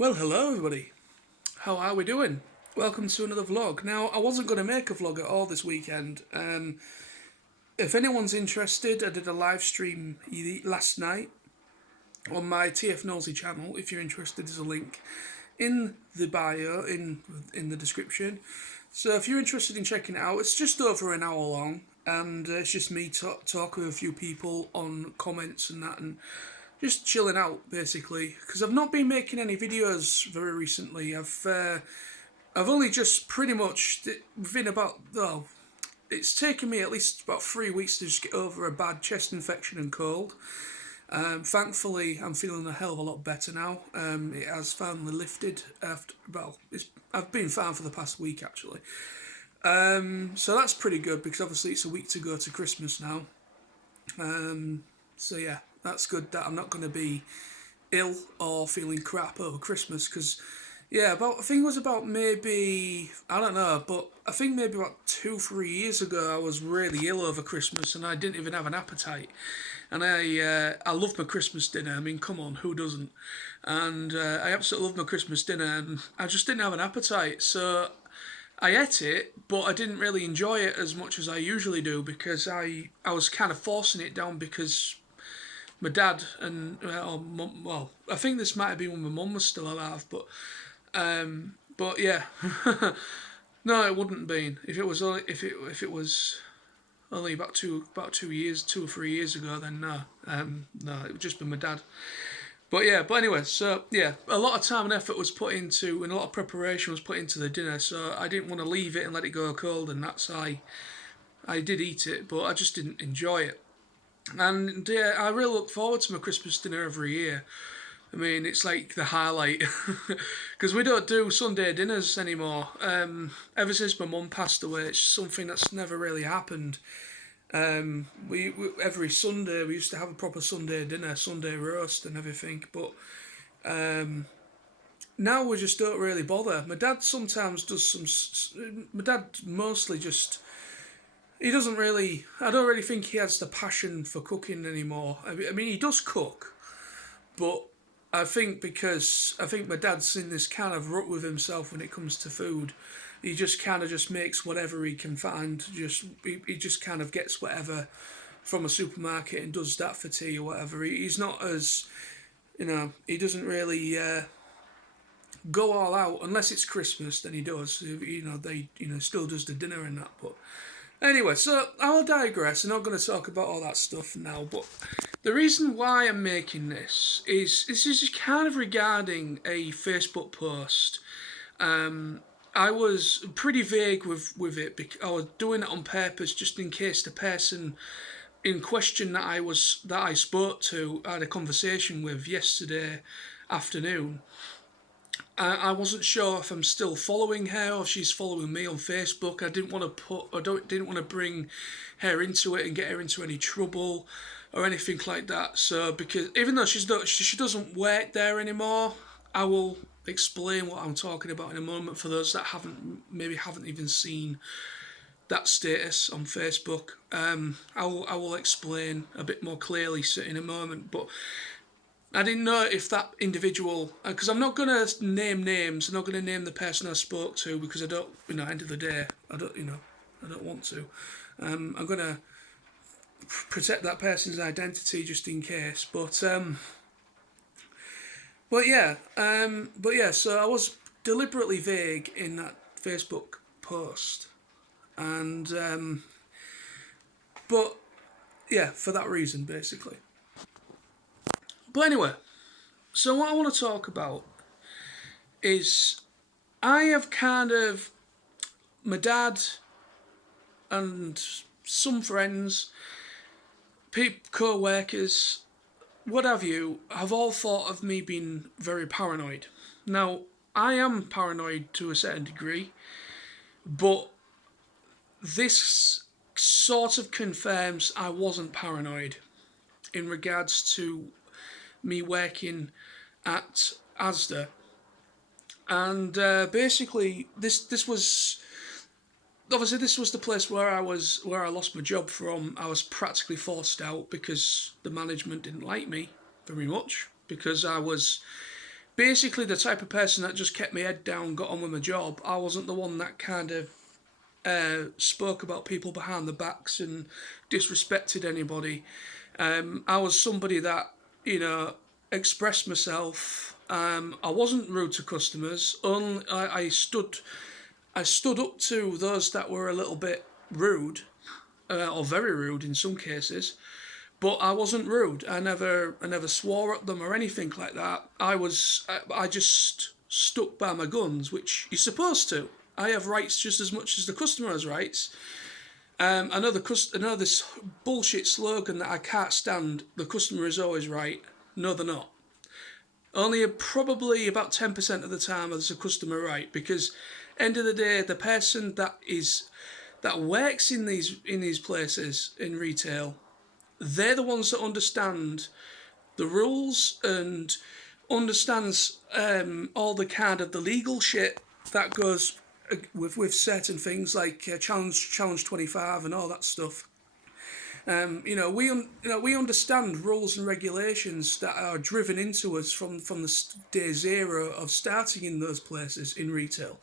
Well, hello everybody. How are we doing? Welcome to another vlog. Now, I wasn't going to make a vlog at all this weekend. If anyone's interested, I did a live stream last night on my TF Nosy channel. If you're interested, there's a link in the bio, in the description. So if you're interested in checking it out, it's just over an hour long, and it's just me talking with a few people on comments and that, and just chilling out basically. Because I've not been making any videos very recently. I've only just pretty much within about it's taken me at least about 3 weeks to just get over a bad chest infection and cold. Thankfully, I'm feeling a hell of a lot better now. It has finally lifted after I've been fine for the past week actually. So that's pretty good because obviously it's a week to go to Christmas now. So yeah, that's good that I'm not going to be ill or feeling crap over Christmas because yeah, I think it was about maybe, I don't know, but I think maybe about 2, 3 years ago I was really ill over Christmas and I didn't even have an appetite. And I love my Christmas dinner. I mean, come on, who doesn't? And I absolutely love my Christmas dinner, and I just didn't have an appetite. So I ate it, but I didn't really enjoy it as much as I usually do because I was kind of forcing it down because my dad and well, I think this might have been when my mum was still alive, but yeah, no, it wouldn't have been if it was only if it was only about 2 years, 2 or 3 years ago. Then no, no, it would just be my dad. But yeah, but anyway, so yeah, a lot of time and effort was put into, and a lot of preparation was put into the dinner. So I didn't want to leave it and let it go cold, and that's I did eat it, but I just didn't enjoy it. And yeah, I really look forward to my Christmas dinner every year. I mean, it's like the highlight because we don't do Sunday dinners anymore. Ever since my mum passed away, it's something that's never really happened. We every Sunday we used to have a proper Sunday dinner, Sunday roast and everything, but now we just don't really bother. My dad sometimes does some. My dad mostly just he doesn't really. I don't really think he has the passion for cooking anymore. I mean, he does cook, but I think because I think my dad's in this kind of rut with himself when it comes to food. He just kind of just makes whatever he can find. He just kind of gets whatever from a supermarket and does that for tea or whatever. He's not as he doesn't really go all out unless it's Christmas. Then he does. They still does the dinner and that. But anyway, so I'll digress. I'm not going to talk about all that stuff now. But the reason why I'm making this is kind of regarding a Facebook post. I was pretty vague with it because I was doing it on purpose just in case the person in question that I spoke to, I had a conversation with yesterday afternoon. I wasn't sure if I'm still following her or if she's following me on Facebook. Didn't want to bring her into it and get her into any trouble or anything like that. So because even though she doesn't work there anymore, I will explain what I'm talking about in a moment for those that haven't even seen that status on Facebook. I will explain a bit more clearly in a moment, but I didn't know if that individual, because I'm not going to name names, I'm not going to name the person I spoke to because I don't, end of the day, I don't want to. I'm going to protect that person's identity just in case. So I was deliberately vague in that Facebook post, and but yeah, for that reason basically. But anyway, so what I want to talk about is I have kind of my dad and some friends, co-workers, what have you, have all thought of me being very paranoid. Now, I am paranoid to a certain degree, but this sort of confirms I wasn't paranoid in regards to me working at Asda. And basically, this was obviously this was the place where I lost my job from. I was practically forced out because the management didn't like me very much because I was basically the type of person that just kept my head down, got on with my job. I wasn't the one that kind of spoke about people behind the backs and disrespected anybody. I was somebody that, expressed myself. I wasn't rude to customers. I stood up to those that were a little bit rude, or very rude in some cases. But I wasn't rude. I never swore at them or anything like that. I just stuck by my guns, which you're supposed to. I have rights just as much as the customer has rights. I know this bullshit slogan that I can't stand. The customer is always right. No, they're not. Only probably about 10% of the time is the customer right, because end of the day, the person that works in these places in retail, they're the ones that understand the rules and understands all the kind of the legal shit that goes with certain things like challenge 25 and all that stuff. We understand rules and regulations that are driven into us from the day zero of starting in those places in retail.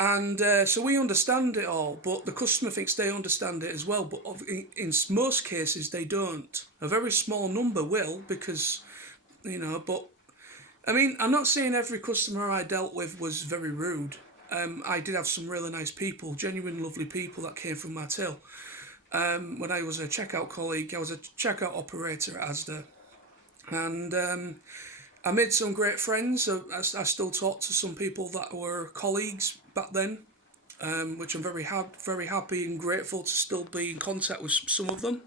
And so we understand it all, but the customer thinks they understand it as well. But in most cases, they don't. A very small number will, because, but I mean, I'm not saying every customer I dealt with was very rude. I did have some really nice people, genuine lovely people that came from my till. When I was a checkout colleague, I was a checkout operator at Asda. And I made some great friends. I still talk to some people that were colleagues back then, which I'm very happy and grateful to still be in contact with some of them.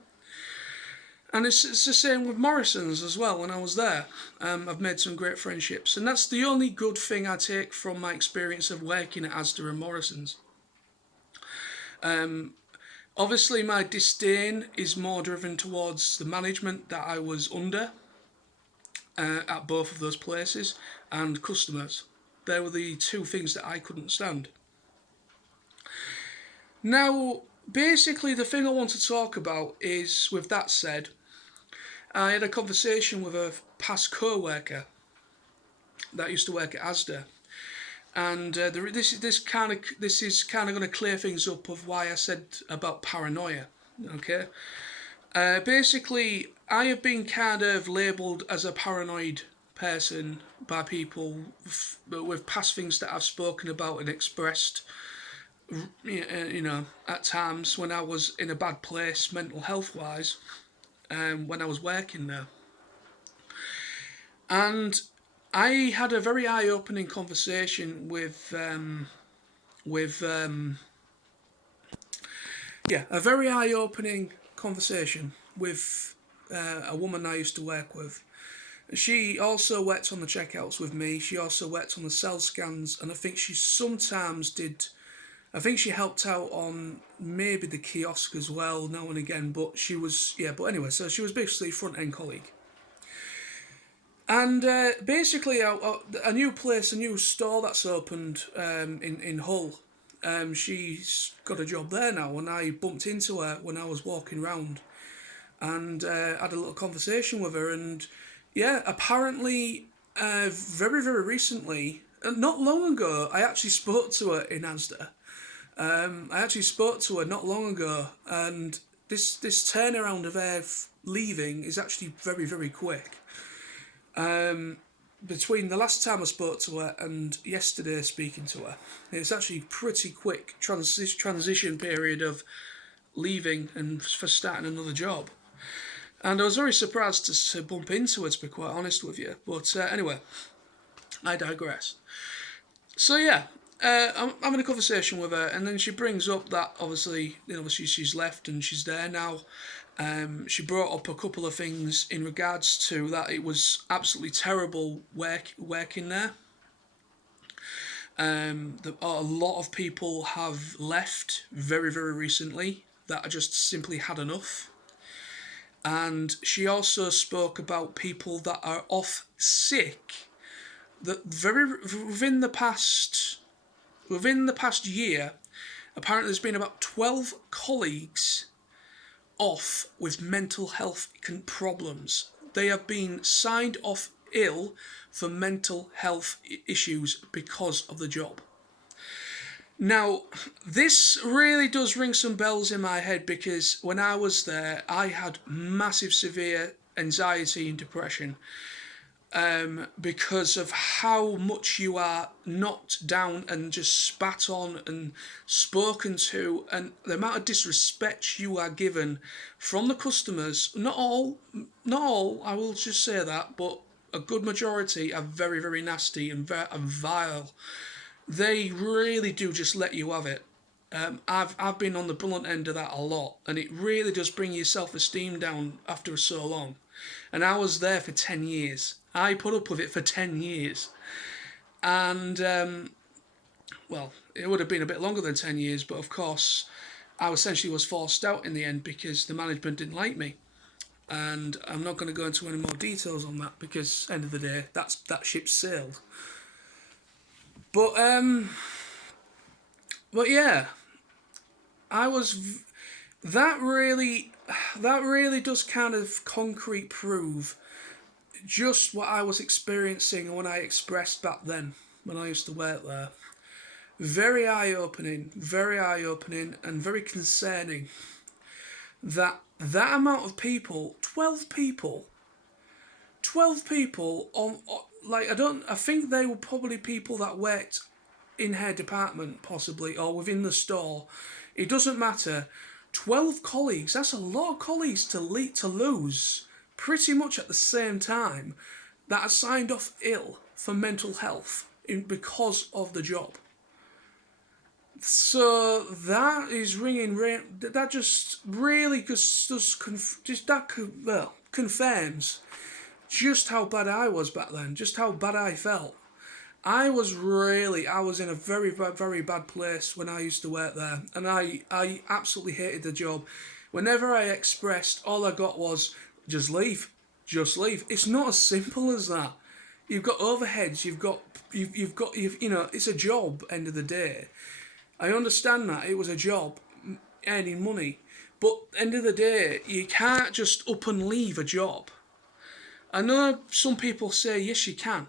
And it's the same with Morrison's as well. When I was there, I've made some great friendships, and that's the only good thing I take from my experience of working at Asda and Morrison's. Obviously, my disdain is more driven towards the management that I was under at both of those places, and customers. They were the two things that I couldn't stand. Now, basically, the thing I want to talk about is, with that said, I had a conversation with a past co-worker that used to work at Asda, and this is kind of going to clear things up of why I said about paranoia. Okay, basically, I have been kind of labelled as a paranoid person by people with past things that I've spoken about and expressed. At times when I was in a bad place mental health wise, when I was working there. And I had a very eye-opening conversation with a very eye-opening conversation with a woman I used to work with. She also worked on the checkouts with me. She also worked on the cell scans, and I think she helped out on maybe the kiosk as well now and again, but so she was basically a front-end colleague. And basically, a new store that's opened in Hull, she's got a job there now, and I bumped into her when I was walking round, and had a little conversation with her, and apparently, very, very recently, not long ago, I actually spoke to her in Asda. I actually spoke to her not long ago, and this turnaround of her leaving is actually very, very quick. Between the last time I spoke to her and yesterday speaking to her, it's actually pretty quick transition period of leaving and for starting another job. And I was very surprised to bump into her, to be quite honest with you. But anyway, I digress. So I'm having a conversation with her, and then she brings up that obviously she's left and she's there now. She brought up a couple of things in regards to that it was absolutely terrible working there. A lot of people have left very, very recently that just simply had enough. And she also spoke about people that are off sick. That within the past year, apparently there's been about 12 colleagues off with mental health problems. They have been signed off ill for mental health issues because of the job. Now, this really does ring some bells in my head because when I was there, I had massive, severe anxiety and depression because of how much you are knocked down and just spat on and spoken to, and the amount of disrespect you are given from the customers. Not all, I will just say that, but a good majority are very, very nasty and vile. They really do just let you have it. I've been on the blunt end of that a lot, and it really does bring your self-esteem down after so long. And I was there for 10 years. I put up with it for 10 years. And, well, it would have been a bit longer than 10 years, but of course, I essentially was forced out in the end because the management didn't like me. And I'm not going to go into any more details on that because, end of the day, that ship sailed. But yeah, I was that really does kind of concrete prove just what I was experiencing and when I expressed back then when I used to work there. Very eye opening, and very concerning that amount of people, 12 people on like I think they were probably people that worked in her department possibly or within the store. It doesn't matter. 12 colleagues, that's a lot of colleagues to lose pretty much at the same time that are signed off ill for mental health because of the job. So that is that just really confirms just how bad I was back then, just how bad I felt. I was in a very, very bad place when I used to work there, and I absolutely hated the job. Whenever I expressed, all I got was, just leave. It's not as simple as that. You've got overheads, it's a job, end of the day. I understand that, it was a job, earning money, but end of the day, you can't just up and leave a job. I know some people say, yes you can.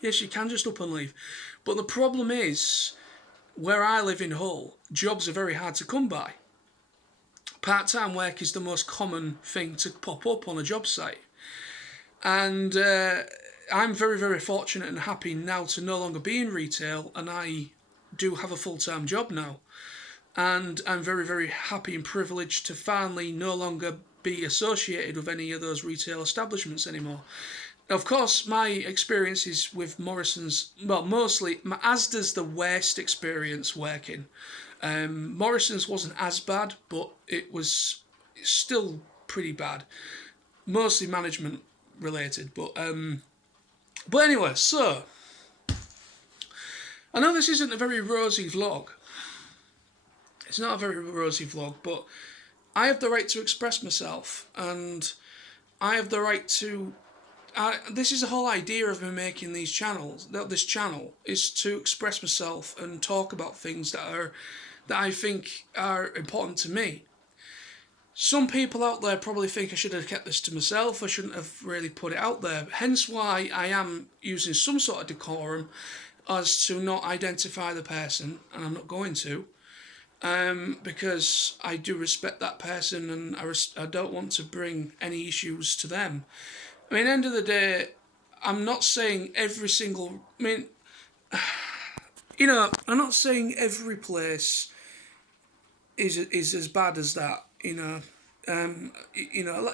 Yes, you can just up and leave. But the problem is, where I live in Hull, jobs are very hard to come by. Part-time work is the most common thing to pop up on a job site. And I'm very, very fortunate and happy now to no longer be in retail, and I do have a full-time job now. And I'm very, very happy and privileged to finally no longer be associated with any of those retail establishments anymore. Of course, my experiences with Morrison's, well, mostly, Asda's the worst experience working. Morrison's wasn't as bad, but it was still pretty bad. Mostly management related, but anyway, so, I know this isn't a very rosy vlog. It's not a very rosy vlog, but I have the right to express myself, and I have the right to this is the whole idea of me making these channels. This channel is to express myself and talk about things that I think are important to me. Some people out there probably think I should have kept this to myself. I shouldn't have really put it out there. Hence why I am using some sort of decorum as to not identify the person, and I'm not going to. Because I do respect that person, and I don't want to bring any issues to them. I mean, end of the day, I'm not saying every single... I'm not saying every place is as bad as that, in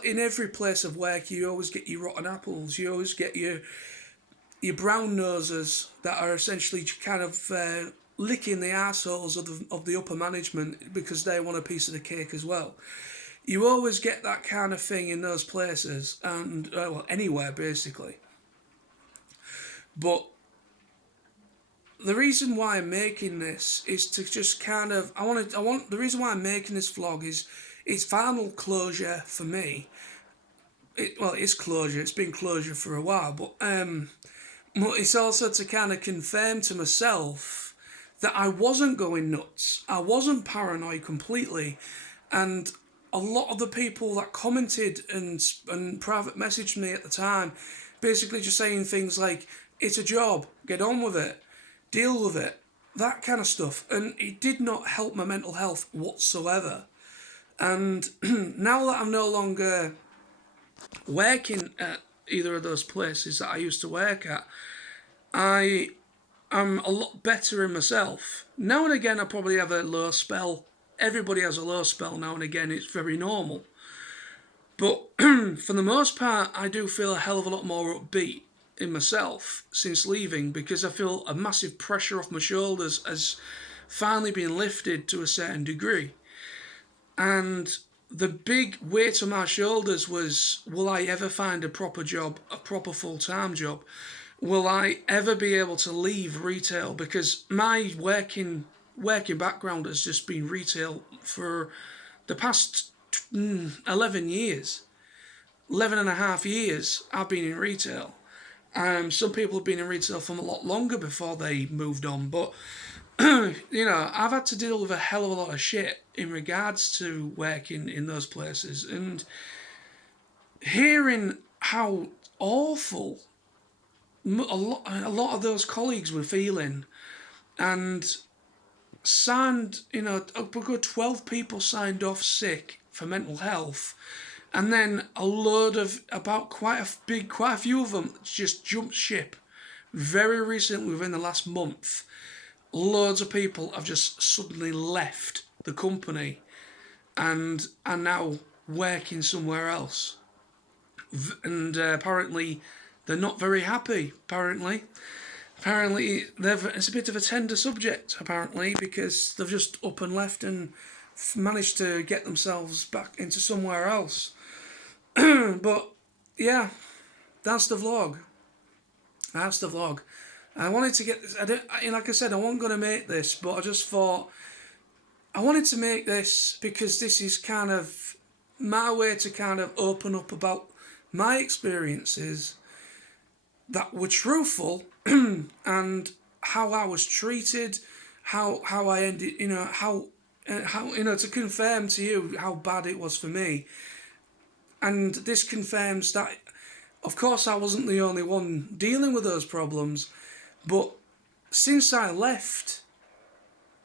every place of work, you always get your rotten apples, you always get your brown nosers that are essentially kind of licking the arseholes of the upper management because they want a piece of the cake as well. You always get that kind of thing in those places, and anywhere basically. But the reason why I'm making this is to just kind of the reason why I'm making this vlog is it's final closure for me. It's closure. It's been closure for a while, but it's also to kind of confirm to myself that I wasn't going nuts. I wasn't paranoid completely, and a lot of the people that commented and private messaged me at the time, basically just saying things like, it's a job, get on with it, deal with it, that kind of stuff. And it did not help my mental health whatsoever. And now that I'm no longer working at either of those places that I used to work at, I am a lot better in myself. Now and again, I probably have a low spell. Everybody has a low spell now and again, it's very normal. But for the most part, I do feel a hell of a lot more upbeat in myself since leaving, because I feel a massive pressure off my shoulders has finally been lifted to a certain degree. And the big weight on my shoulders was, will I ever find a proper job, a proper full-time job? Will I ever be able to leave retail? Because my working background has just been retail for the past 11 years. 11 and a half years I've been in retail. Some people have been in retail for a lot longer before they moved on, but I've had to deal with a hell of a lot of shit in regards to working in those places, and hearing how awful a lot of those colleagues were feeling, and signed, a good 12 people signed off sick for mental health, and then a load of, quite a few of them just jumped ship very recently within the last month. Loads of people have just suddenly left the company and are now working somewhere else. And apparently they're not very happy, apparently. Apparently it's a bit of a tender subject, apparently, because they've just up and left and managed to get themselves back into somewhere else. But yeah, that's the vlog. That's the vlog. I wanted to get this. Like I said, I wasn't going to make this, but I just thought I wanted to make this because this is kind of my way to kind of open up about my experiences that were truthful and how I was treated, how I ended, how to confirm to you how bad it was for me. And this confirms that, of course, I wasn't the only one dealing with those problems, but since I left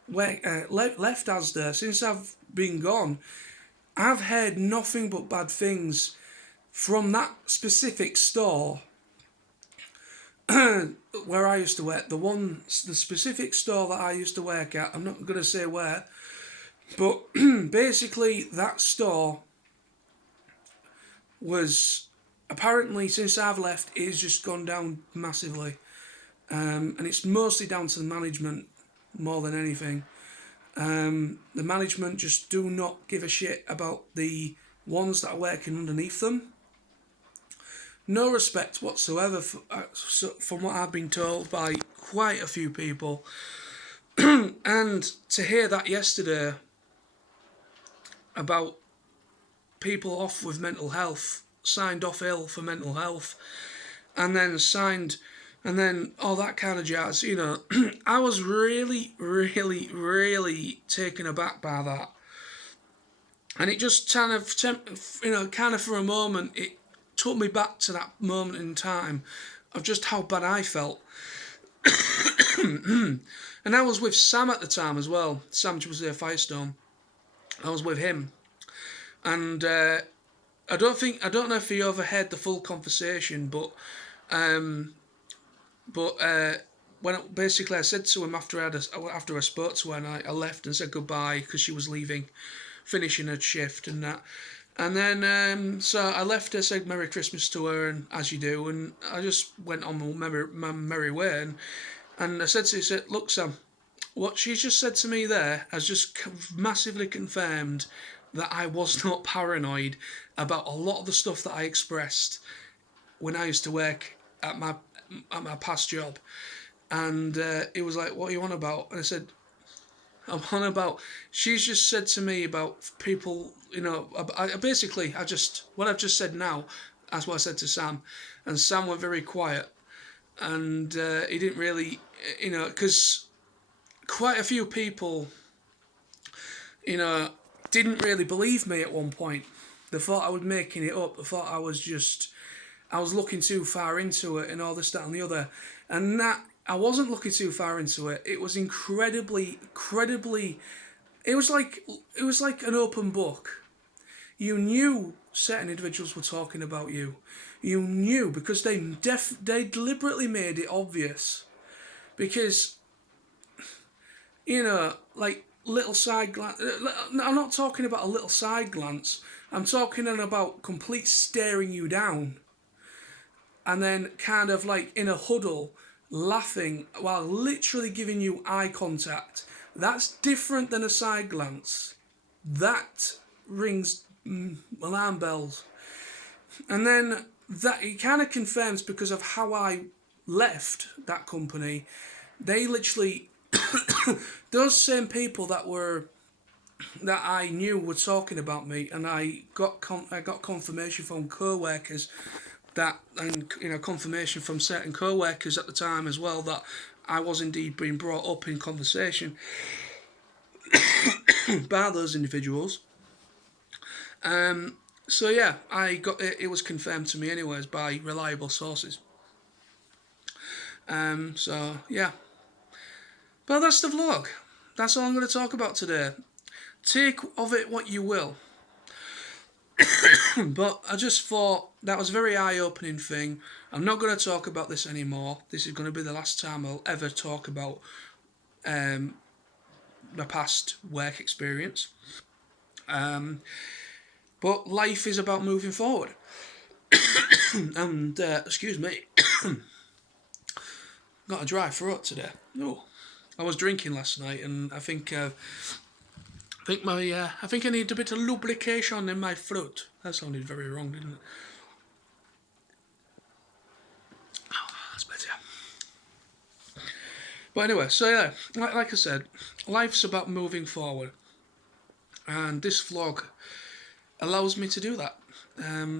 Asda, since I've been gone, I've heard nothing but bad things from that specific store where I used to work. The specific store that I used to work at, I'm not going to say where, but basically that store was, apparently, since I've left, it's just gone down massively. And it's mostly down to the management more than anything. The management just do not give a shit about the ones that are working underneath them. No respect whatsoever from what I've been told by quite a few people. And to hear that yesterday about people off with mental health, signed off ill for mental health, and then all that kind of jazz, I was really, really, really taken aback by that. And it just kind of for a moment, it took me back to that moment in time of just how bad I felt. And I was with Sam at the time as well. Sam was there, Firestone. I was with him. And I don't know if he overheard the full conversation, but when basically I said to him after I spoke to her and I left and said goodbye because she was leaving, finishing her shift and that, and then so I left her, said Merry Christmas to her, and as you do, and I just went on my merry way, and I said to her, look Sam, what she's just said to me there has just massively confirmed that I was not paranoid about a lot of the stuff that I expressed when I used to work at my past job. And it was like, what are you on about? And I said, I'm on about, she's just said to me about people, what I've just said now, that's what I said to Sam. And Sam went very quiet. And he didn't really, because quite a few people, didn't really believe me at one point. They thought I was making it up. They thought I was just I was looking too far into it and all this, that, and the other, and that I wasn't looking too far into it. It was incredibly. It was like an open book. You knew certain individuals were talking about you. You knew because they deliberately made it obvious. Because like little side glance. I'm not talking about a little side glance. I'm talking about complete staring you down, and then kind of like in a huddle, laughing while literally giving you eye contact. That's different than a side glance. That rings alarm bells. And then that it kind of confirms because of how I left that company. They literally, those same people that I knew were talking about me, and I got confirmation from co-workers that, and confirmation from certain co-workers at the time as well, that I was indeed being brought up in conversation by those individuals. So yeah, I got it. It was confirmed to me anyways by reliable sources. So yeah, but that's the vlog. That's all I'm going to talk about today. Take of it what you will. But I just thought that was a very eye-opening thing. I'm not going to talk about this anymore. This is going to be the last time I'll ever talk about my past work experience. But life is about moving forward. And excuse me, got a dry throat today. Oh, I was drinking last night, and I think I need a bit of lubrication in my throat. That sounded very wrong, didn't it? Oh, that's better. But anyway, so yeah, like I said, life's about moving forward, and this vlog allows me to do that.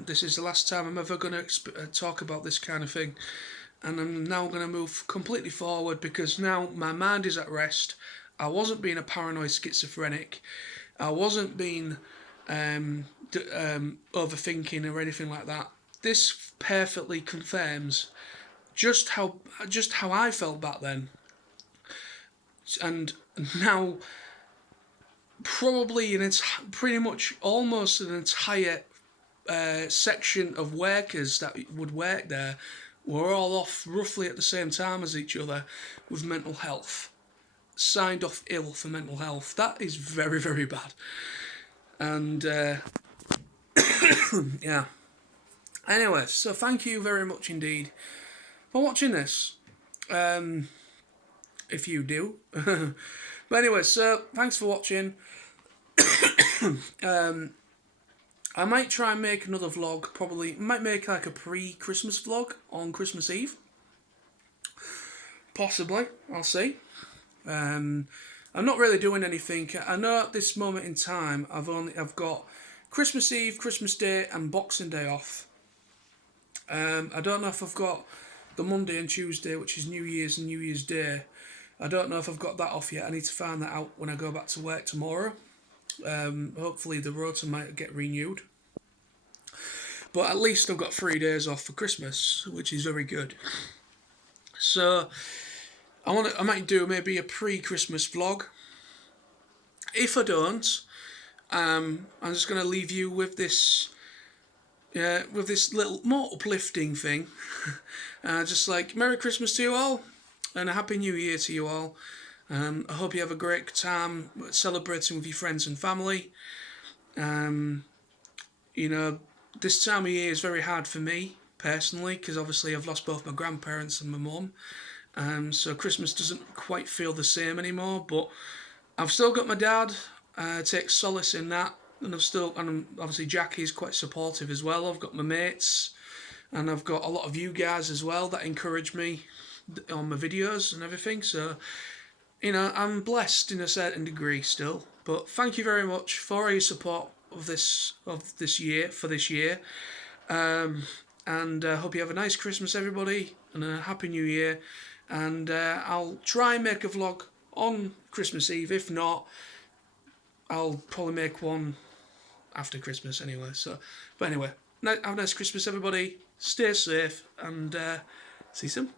This is the last time I'm ever going to talk about this kind of thing, and I'm now going to move completely forward because now my mind is at rest. I wasn't being a paranoid schizophrenic. I wasn't being overthinking or anything like that. This perfectly confirms just how I felt back then, and now probably pretty much almost an entire section of workers that would work there were all off roughly at the same time as each other with mental health. Signed off ill for mental health. That is very, very bad. And yeah. Anyway, so thank you very much indeed for watching this. If you do. But anyway, so thanks for watching. I might try and make another vlog, probably. Might make like a pre-Christmas vlog on Christmas Eve. Possibly, I'll see. I'm not really doing anything. I know at this moment in time I've got Christmas Eve, Christmas Day and Boxing Day off. I don't know if I've got the Monday and Tuesday, which is New Year's and New Year's Day. I don't know if I've got that off yet. I need to find that out when I go back to work tomorrow. Hopefully the rota might get renewed. But at least I've got 3 days off for Christmas, which is very good. So I might do maybe a pre-Christmas vlog. If I don't, I'm just going to leave you with this little more uplifting thing. Just like Merry Christmas to you all, and a Happy New Year to you all. I hope you have a great time celebrating with your friends and family. This time of year is very hard for me personally because obviously I've lost both my grandparents and my mum. So Christmas doesn't quite feel the same anymore, but I've still got my dad. Take solace in that, and obviously Jackie's quite supportive as well. I've got my mates, and I've got a lot of you guys as well that encourage me on my videos and everything. So, I'm blessed in a certain degree still. But thank you very much for your support of this year. And I hope you have a nice Christmas, everybody, and a Happy New Year. And I'll try and make a vlog on Christmas Eve. If not, I'll probably make one after Christmas anyway. But anyway, have a nice Christmas, everybody. stay safe, and see you soon.